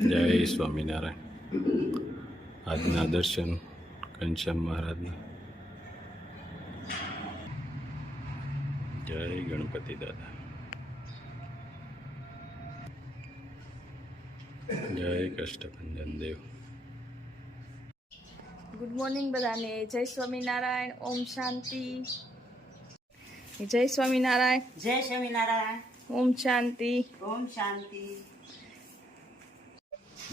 જય સ્વામિનારાયણ. આજના દર્શન ઘનશ્યામ મહારાજના. જય ગણપતિ દાદા. જય કષ્ટભંજન દેવ. ગુડ મોર્નિંગ બધાને. જય સ્વામિનારાયણ. ઓમ શાંતિ. જય સ્વામિનારાયણ. જય સ્વામિનારાયણ. ઓમ શાંતિ. ઓમ શાંતિ.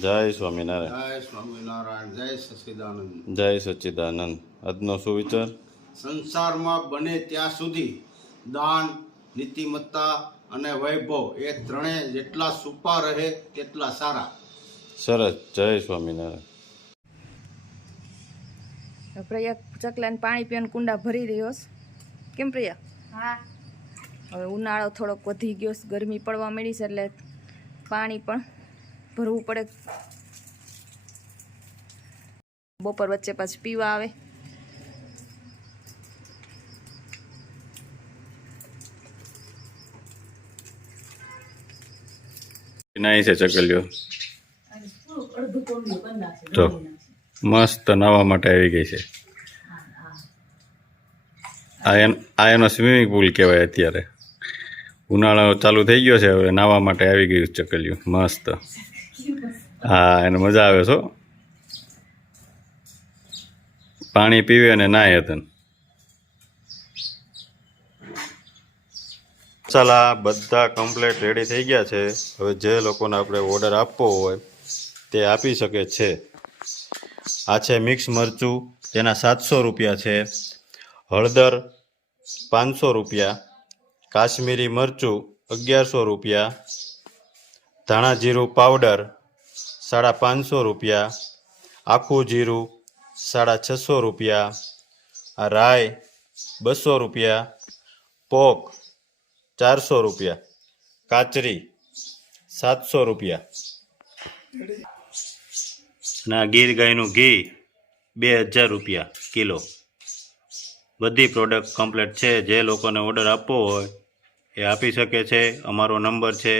જય સ્વામિનારાયણ. જય સ્વામિનારાયણ જય સચિદાનંદ. જય સચિદાનંદ. આજનો સુવિચાર? સંસારમાં બને ત્યાં સુધી દાન નીતિમત્તા અને વૈભવ એ ત્રણે જેટલા સુપા રહે તેટલા સારા. સરસ. જય સ્વામિનારાયણ. પ્રિયા ચકલાને પાણી પીને કુંડા ભરી રહ્યો છે. કેમ પ્રિયા? હા. હવે ઉનાળો થોડોક વધી ગયો છે, ગરમી પડવા મળી છે એટલે પાણી પણ ભરવું પડે. બપોર વચ્ચે પાછું પીવા આવે. નાઈ ચકલીઓ. તો મસ્ત નાવા માટે આવી ગઈ છે. આ સ્વિમિંગ પુલ કહેવાય અત્યારે. ઉનાળો ચાલુ થઈ ગયો છે, હવે નાવા માટે આવી ગયું ચકલિયું મસ્ત. હા, એને મજા આવે છો પાણી પીવે અને નાય હતું મસાલા બધા કમ્પ્લેટ રેડી થઈ ગયા છે. હવે જે લોકોને આપણે ઓર્ડર આપવો હોય, તે આપી શકે છે. આ છે મિક્સ મરચું, તેના સાતસો રૂપિયા છે. હળદર, પાંચસો રૂપિયા. કાશ્મીરી મરચું, અગિયારસો રૂપિયા. ધાણા જીરું પાવડર સાડા પાંચસો રૂપિયા, આખું જીરું સાડા છસો રૂપિયા રાય બસો રૂપિયા, પોક ચારસો રૂપિયા, કાચરી સાતસો રૂપિયા. ના ગીર ગાયનું ઘી બે હજાર રૂપિયા કિલો. બધી પ્રોડક્ટ કમ્પ્લીટ છે. જે લોકોને ઓર્ડર આપવો હોય એ આપી શકે છે. અમારો નંબર છે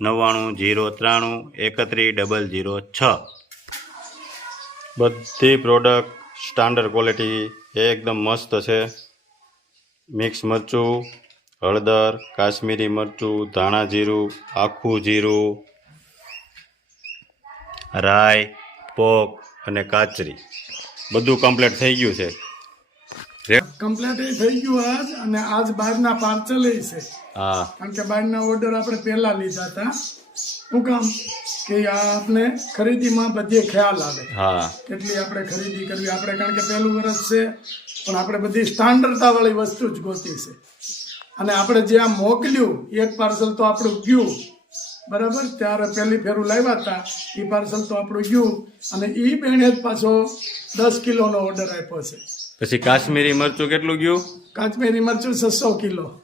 નવ્વાણું, જીરો ત્રાણું, એકત્રીસ, ડબલ જીરો છ. બધી પ્રોડક્ટ સ્ટાન્ડર્ડ ક્વોલિટી એકદમ મસ્ત છે. મિક્સ મરચું, હળદર, કાશ્મીરી મરચું, ધાણા જીરું, આખું જીરું રાય પોક અને કાચરી. બધું કમ્પ્લીટ થઈ ગયું છે. રે- એ થઈ ગયું આજ અને આજ બહારના પાર્સલ છે. હા. કારણ કે બહારના ઓર્ડર આપણે પહેલા લીધા હતા. શું કામ? કે આ આપણે ખરીદીમાં બધે ખ્યાલ આવે. હા. કેટલી આપણે ખરીદી કરવી? આપણે કારણ કે પહેલું વર્ષ છે પણ આપણે બધી સ્ટાન્ડર્ડતા વાળી વસ્તુ જ ગોતી છે. અને આપણે જે આ મોકલ્યું એક પાર્સલ તો આપણું ગયું. બરાબર? ત્યારે પહેલી ફેરું લાવ્યા હતા. એ પાર્સલ તો આપણું ગયું. અને એ બેને જ પાછો દસ કિલોનો ઓર્ડર આપ્યો છે. પછી કાશ્મીરી મરચું કેટલું ગયું? કાશ્મીરી મરચું છસો કિલો.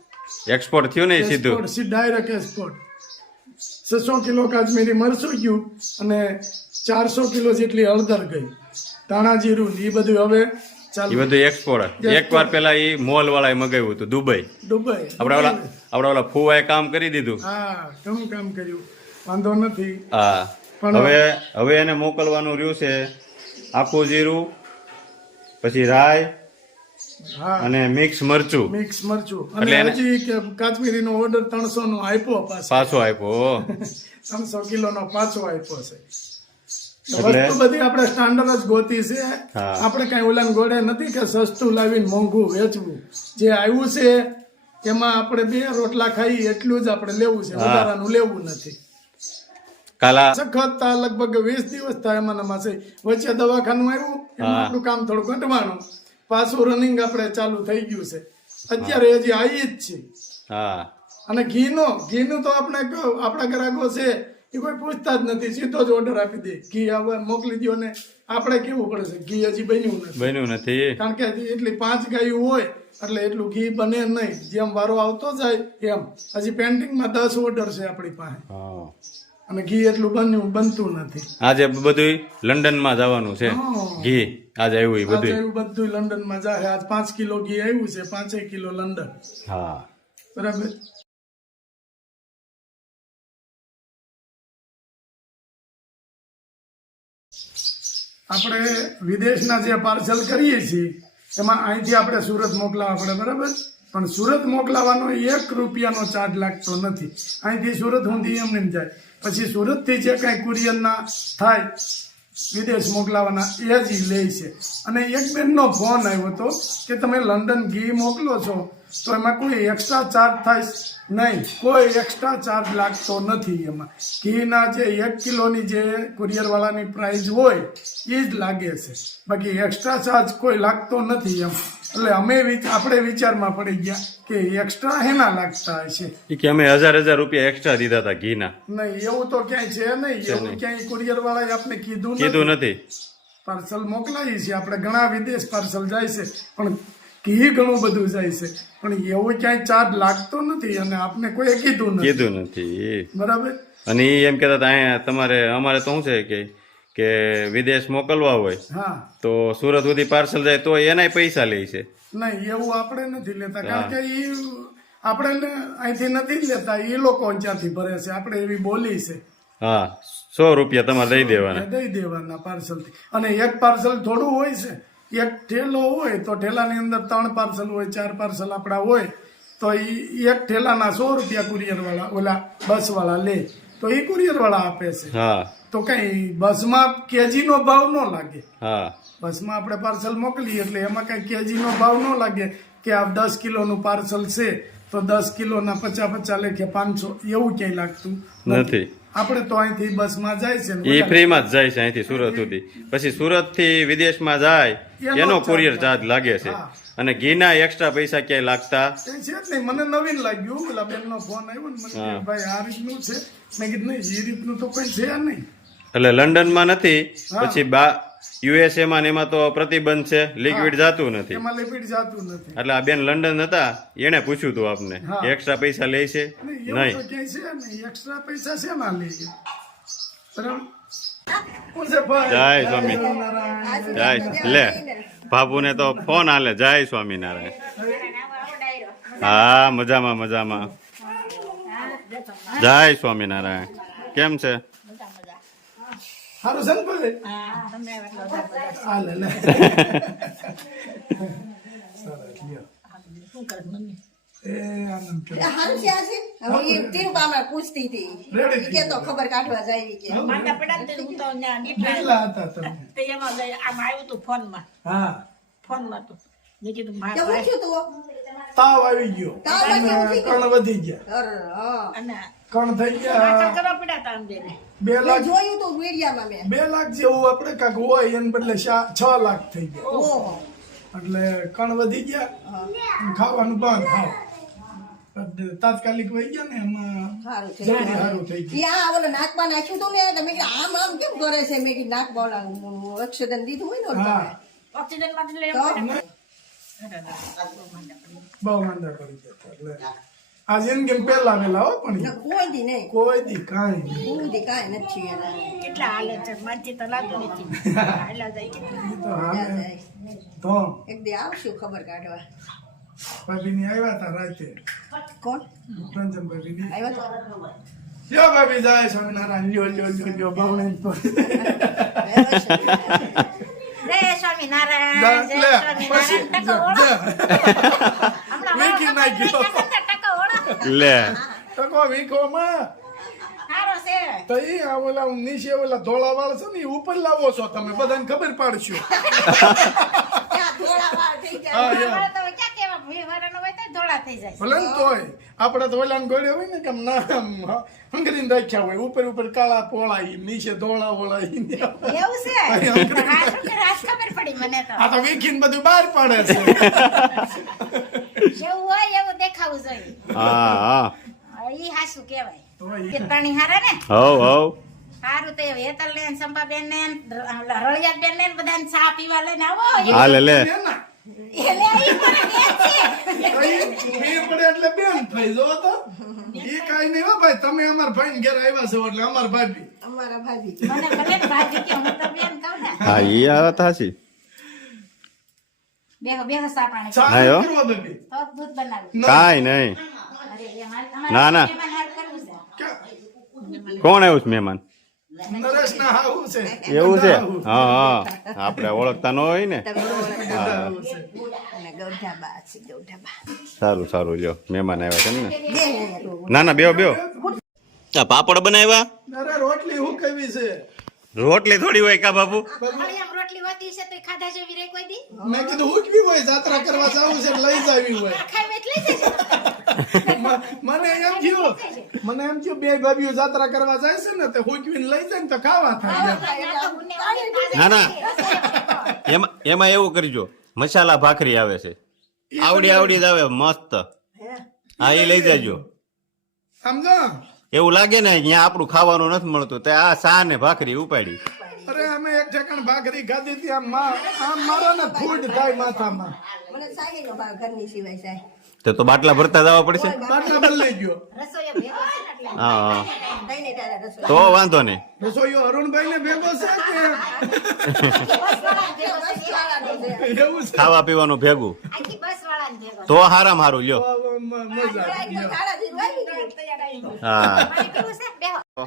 એક્સપોર્ટ થયું ને સીધું? ડાયરેક્ટ એક્સપોર્ટ છસો કિલો કાશ્મીરી મરચું ગયું અને ચારસો કિલો જેટલી હળદર ગઈ. ધાણા જીરું એ બધું હવે એ બધું એક્સપોર્ટ એક વાર પેલા એ મોલ વાળાએ મગાવ્યું હતું દુબઈ. દુબઈ. આપડા ઓલા આપડા ઓલા ફુવાએ કામ કરી દીધું. હા ઘણું કામ કર્યું. વાંધો નથી. હા. પણ- હવે હવે એને મોકલવાનું રહ્યું છે આખું જીરું પછી રાય હા. અને મિક્સ મરચું. મિક્સ મરચું. અને હજી કાશ્મીરી નો ઓર્ડર ત્રણસો નો આપ્યો પાછો. આપ્યો ત્રણસો કિલો નો પાછો આપ્યો છે. એટલે- વસ્તુ બધી આપણે સ્ટાન્ડર્ડ જ ગોતી છે. આપણે કઈ ઓલા ગોળે નથી કે સસ્તું લાવીને મોંઘું વેચવું. જે આવ્યું છે એમાં આપણે બે રોટલા ખાઈ એટલું જ આપણે લેવું છે. વધારાનું લેવું નથી. કાલા સખત લગભગ વીસ દિવસ થાય એમાં નમાં વચ્ચે દવાખાનું આવ્યું એમાં કામ થોડું ઘટવાનું. પાછું રનિંગ આપણે ચાલુ થઈ ગયું છે. અત્યારે હજી આવી જ છે. હા. અને ઘીનો ઘીનું તો આપણે આપણા ગ્રાહકો છે એ કોઈ પૂછતા જ નથી. સીધો જ ઓર્ડર આપી દે. ઘી હવે મોકલી દો ને આપણે કેવું પડે છે? ઘી હજી બન્યું નથી. બન્યું નથી. કારણ કે એટલી પાંચ ગાયું હોય એટલે એટલું ઘી બને નહીં. જેમ વારો આવતો જાય એમ. હજી પેન્ટિંગમાં દસ ઓર્ડર છે આપણી પાસે. હા. અને ઘી એટલું બન્યું બનતું નથી. આજે બધું લંડનમાં જવાનું છે. ઘી. આજે આવ્યું એ બધું એવું બધું લંડનમાં જાય. આજ પાંચ કિલો ઘી આવ્યું છે પાંચે કિલો લંડન. હા. બરાબર? આપણે વિદેશના જે પાર્સલ કરીએ છીએ એમાં અહીંથી આપણે સુરત મોકલાવવા પડે બરાબર? પણ સુરત મોકલાવાનો એક રૂપિયાનો ચાર્જ લાગતો નથી. અહીંથી સુરત સુધી એમ જાય. પછી સુરતથી જે કાંઈ કુરિયરના થાય, વિદેશ મોકલાવાના, એ જ લે છે. અને એક બેનનો ફોન આવ્યો હતો કે તમે લંડન ઘી મોકલો છો, તો એમાં કોઈ એક્સ્ટ્રા ચાર્જ થાય નહીં. કોઈ એક્સ્ટ્રા ચાર્જ લાગતો નથી એમાં. ઘીના જે એક કિલોની જે કુરિયરવાળાની પ્રાઇસ હોય એ જ લાગે છે. બાકી એક્સ્ટ્રા ચાર્જ કોઈ લાગતો નથી એમ. એટલે અમે આપણે વિચારમાં પડી ગયા કે એક્સ્ટ્રા હેના લાગતા હશે? કે અમે હજાર હજાર રૂપિયા એક્સ્ટ્રા દીધા હતા ઘીના. નહીં એવું તો ક્યાંય છે નહીં. એવું ક્યાંય કુરિયર વાળાએ આપણે કીધું કીધું નથી. પાર્સલ મોકલાવીએ છીએ આપણે ઘણા વિદેશ પાર્સલ જાય છે પણ ઘી ઘણું બધું જાય છે. પણ એવું ક્યાંય ચાર્જ લાગતો નથી અને આપને કોઈ કીધું નથી. કીધું નથી. બરાબર? અને એમ કહેતા હતા અહીંયા તમારે અમારે તો શું છે કે કે વિદેશ મોકલવા હોય હા. તો સુરત સુધી પાર્સલ જાય તો એનાય પૈસા લે છે. નહીં એવું આપણે નથી લેતા કારણ કે એ આપણે અહીંથી નથી લેતા એ લોકો ત્યાંથી ભરે છે આપણે એવી બોલી છે. હા સો રૂપિયા તમારે દઈ દેવાના. દઈ દેવાના પાર્સલથી. અને એક પાર્સલ થોડું હોય છે એક ઠેલો હોય તો ઠેલાની અંદર ત્રણ પાર્સલ હોય ચાર પાર્સલ આપણા હોય તો એ એક ઠેલાના સો રૂપિયા કુરિયર વાળા ઓલા બસ વાળા લે. તો એ કુરિયર વાળા આપે છે. હા. તો કઈ બસમાં કેજીનો ભાવ ન લાગે. હા. બસમાં આપણે પાર્સલ મોકલીએ એટલે એમાં કઈ કેજીનો ભાવ ન લાગે કે આ દસ કિલોનું પાર્સલ છે તો દસ કિલોના પચાસ પચાસ લેખે પાંચસો એવું ક્યાંય લાગતું નથી. આપણે તો અહીંથી બસમાં જાય છે એ ફ્રી માં ફ્રીમાં જ જાય છે અહીંથી સુરત સુધી. પછી સુરતથી વિદેશમાં જાય એનો કુરિયર ચાર્જ લાગે છે. અને ઘીના એક્સ્ટ્રા પૈસા ક્યાંય લાગતા? એ છે જ નહીં. મને નવીન લાગ્યું. ઓલા બેનનો ફોન આવ્યો ને. મને કે ભાઈ આ રીતનું છે. મેં કીધું નહીં એ રીતનું તો કોઈ છે નહીં. એટલે લંડનમાં નથી પછી બા યુએસએ માં ને એમાં તો પ્રતિબંધ છે. લિક્વિડ જાતું નથી. એમાં લિપિડ જાતું નથી. એટલે આ બેન લંડન હતા એને પૂછ્યું હતું આપને. એક્સ્ટ્રા પૈસા લે છે? નહીં તો એક્સ્ટ્રા પૈસા છે ના લે બરાબર? જય સ્વામી. જય લે બાબુને તો ફોન હાલે જય સ્વામિનારાયણ. હા મજામાં મજામાં. જય સ્વામિનારાયણ. કેમ છે? સારું છે તાવ આવી ગયો. કણ વધી ગયા. કણ થઈ ગયા. બે લાખ જોયું તું મીડિયામાં મેં. બે લાખ જેવું આપણે કાક હોય એને બદલે છ લાખ થઈ ગયા. ઓહો. એટલે કણ વધી ગયા. ખાવાનું બંધ ખાવ તાત્કાલિક વહી ગયા ને એમાં સારું છે જલ્દી સારું થઈ ગયું. ઈ આ ઓલો નાકમાં નાખ્યું તું ને તો મેં કીધું આમ આમ કેમ કરે છે? મેં કીધું નાક બોલા અક્ષદન દીધું હોય ને ઓલું હા. તમે. ઓક્સિજનમાં એટલે તો? બહુ માંદા પડી ગયા હતા. એટલે. આજે એમ કેમ પહેલા વેલા હો પણ ના, કોઈ દી નહીં. કોઈ દી કાંઈ નહીં. કોઈ દી કાંઈ નથી એના. કેટલા હાલે છે? મારથી તો લાગતું નથી. હાલ્યા જાય કેટલા એ તો હાલે. તો એક દી આવશું ખબર કાઢવા. ભાભીની આવ્યા હતા રાતે? કોણ? રંજન ભાભીની. આવ્યા તો? લ્યો ભાભી જાય સ્વામિનારાયણ લ્યો લ્યો લ્યો લ્યો ભાવને તો. જય સ્વામિનારાયણ જય સ્વામિનારાયણ. ટકો. લે. ટકો સારો તો ઈ આ ઓલા નીચે ઓલા ધોળા વાળ છે ને ઉપર લાવો છો તમે બધાને ખબર પાડશો. હા, યા. અમારે તો ક્યાં કેવા ભૂઈ ધોળા થઈ જાય ભલે ને તોય. આપણે તો ઓલા ગોળ્યો હોય ને કે આમ ના આમ હંગરીને રાખ્યા હોય. ઉપર ઉપર કાળા પોળા નીચે ધોળા ઓળા એવું છે? ખબર પડી મને તો? આ તો વીખીને બધું બહાર પાડે છે. જેવું હોય એવું દેખાવું જોઈએ. હા હા. ઈ હાસુ કહેવાય. તો કે પ્રાણી હારે ને? હવ હવ. સારું તો હેતલ ને સંપા બેન ને રળિયા બેન ને બધાને ચા પીવા લઈને આવો. હાલે લે. એટલે બેન થઈ જો તો. કાઈ નહીં ભાઈ તમે અમાર ભાઈ ઘેર આવ્યા છો એટલે અમાર ભાભી. અમારા ભાભી. મને ભલે ભાભી કે હું તો બેન કહું ને. હા એ આવત હાસી બેહો બેહો સા હા, હો. કરવા બેબી? તો દૂધ બનાવું. કાંઈ નહીં. અરે એ મારે- અમારે ના, ના. કોણ આવ્યું છે મહેમાન? એવું છે? હા હા. આપણે ઓળખતા ન હોય ને. સારું સારું. જો મહેમાન આવ્યા છે ને. બે. ના ના બેહો આ પાપડ બનાવ્યા? રોટલી હું કેવી છે? રોટલી થોડી હોય કા બાપુ? રોટલી હોતી છે તો ખાધા જેવી રે કોઈ દી? મેં કીધું હુકવી હોય જાત્રા કરવા જાવું છે લઈ જાવી હોય. મને એમ થયું મને એમ થયું બે ભાભીઓ જાત્રા કરવા જાય છે ને તે હુકવીને લઈ જાય ને તો ખાવા થાય ના ના. એમાં એમાં એવું કરજો મસાલા ભાખરી આવે છે. આવડી આવડી જ આવે મસ્ત. હા? એ લઈ જાજો. સમજો એવું લાગે ને અહીંયા આપણું ખાવાનું નથી મળતું તે આ સા ને ભાખરી ઉપાડી અરે અમે એક ઠેકાણ ભાખરી ખાધી હતી આમ આમ મારો ને ફૂડ થાય માથામાં મને સાહીનો ભાવ ઘરની સિવાય સાહી તે તો બાટલા ભરતા જવા પડશે બાટલા બદલાઈ ગયો રસોઈ ભેગો છે ને એટલે હા તો વાંધો નહીં રસોઈયો અરુણભાઈ ને ભેગો છે કે. એવું ખાવા પીવાનું ભેગું તો હારામ હારું લ્યો. તો મ- મજા આ તો કાળાજી વાળી ગયું. હા.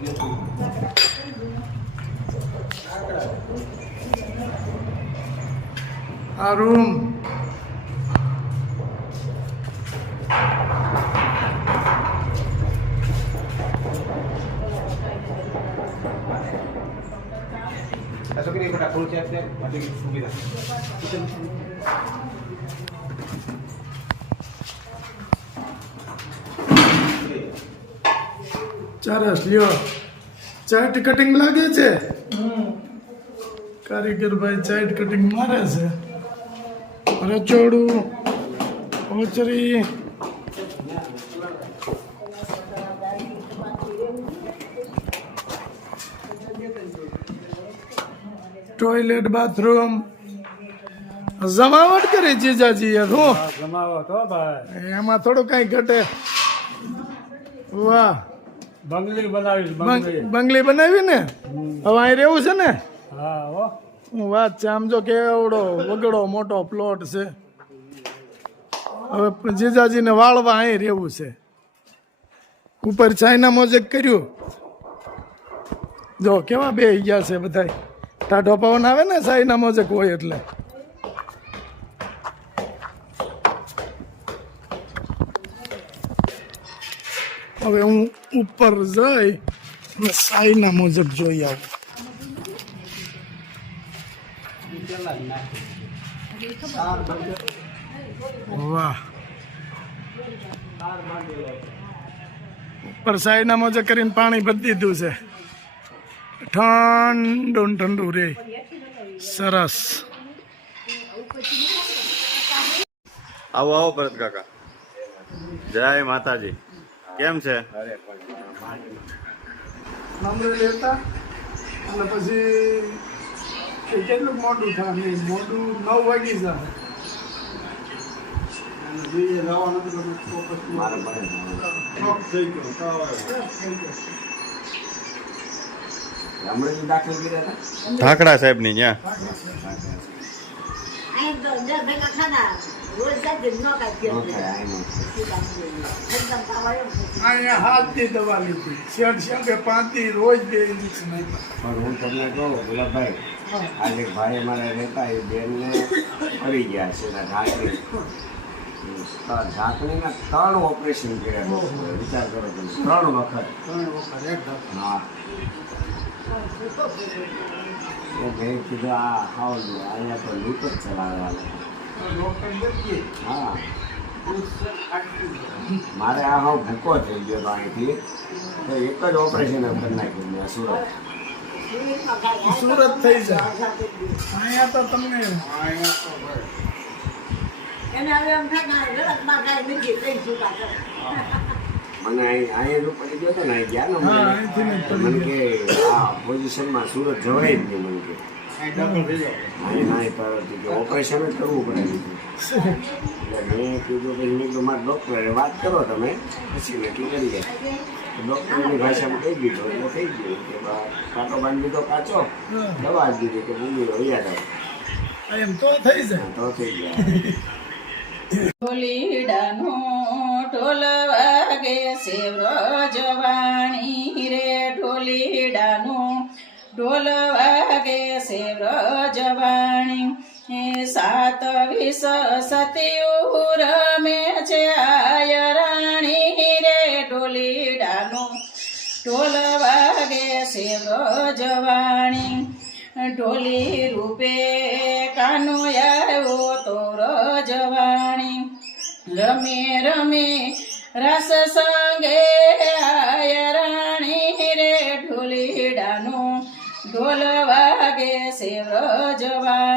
પાણી પીવું છે બેહો જય Swami Narayan bye bye tata વાહ સરસ લ્યો. ચાઇટ કટિંગ લાગે છે? કારીગર ભાઈ ચાઇટ કટિંગ મારે છે. રચોડું ઓચરી ટોયલેટ બાથરૂમ જમાવટ કરે જીજાજી યાર હું જમાવટ હો ભાઈ. એમાં થોડું કઈ ઘટે. વાહ. બંગલી બનાવીશ બંગ- બંગલી. બંગલી બનાવી ને? હવે અહીં રહેવું છે ને? હા વાત છે આમ જો કેવડો વગડો મોટો પ્લોટ છે. હવે જીજાજીને વાળવા અહીં રહેવું છે. ઉપર ચાઇના મોજેક કર્યું. જો કેવા બે ગયા છે બધા ટાઢો પવન આવે ને ચાઇના મોજેક હોય એટલે. હવે હું ઉપર જઈ અને સાઈના મુજબ જોઈ આવું. વાહ. ઉપર સાઈના મોજે કરીને પાણી ભરી દીધું છે. ઠંડુ ઠંડુ રે. સરસ. આવો આવો ભરત કાકા. જય માતાજી. કેમ છે? નંબર લેતા. અને પછી એ કેટલું મોડું થાય નહીં મોડું નવ વાગી જાય. ઢાકડા સાહેબ. ની ત્યાં અહીંયા હાથ દવા લીધી શેઠ શેમ કે પાંચ રોજ બે પણ હું તમને કહું ગુલાબભાઈ આજે ભાઈ અમારા રહેતા એ બેનને પડી ગયા છે ઢાંકણીના ત્રણ ઓપરેશન કર્યા. વિચાર કરો તમે ત્રણ વખત હા મેં કીધું આ ખાવ અહીંયા તો લૂંટ જ ચલાવવાનું હા. મારે આ હાવ ભૂકો થઈ ગયો હતો અહીંથી તો એક જ ઓપરેશન કરી નાખ્યું મેં સુરત. સુરત થઈ જાય અહીંયા તો તમને મને અહીં અહીંયા જો પડી ગયો હતો ને અહીં ગયા ને મને. કે આ પોઝિશનમાં સુરત જવાય જ નહીં મને કે. નાની એમ તો થઈ જાય તો થઈ ગયા ઢોલીડાનો ઢોલ વાગે છે વ્રજવાણી રે. ઢોલીડાનો ઢોલ છે વ્રજવાણી સાત વિસ સતીયુ રમે છે આય રાણી રે ઢોલીડાનો. ઢોલ વાગે છે વ્રજવાણી ઢોલી રૂપે કાનો આવ્યો તો રજવાણી. રમે રમે રસ સંગે રે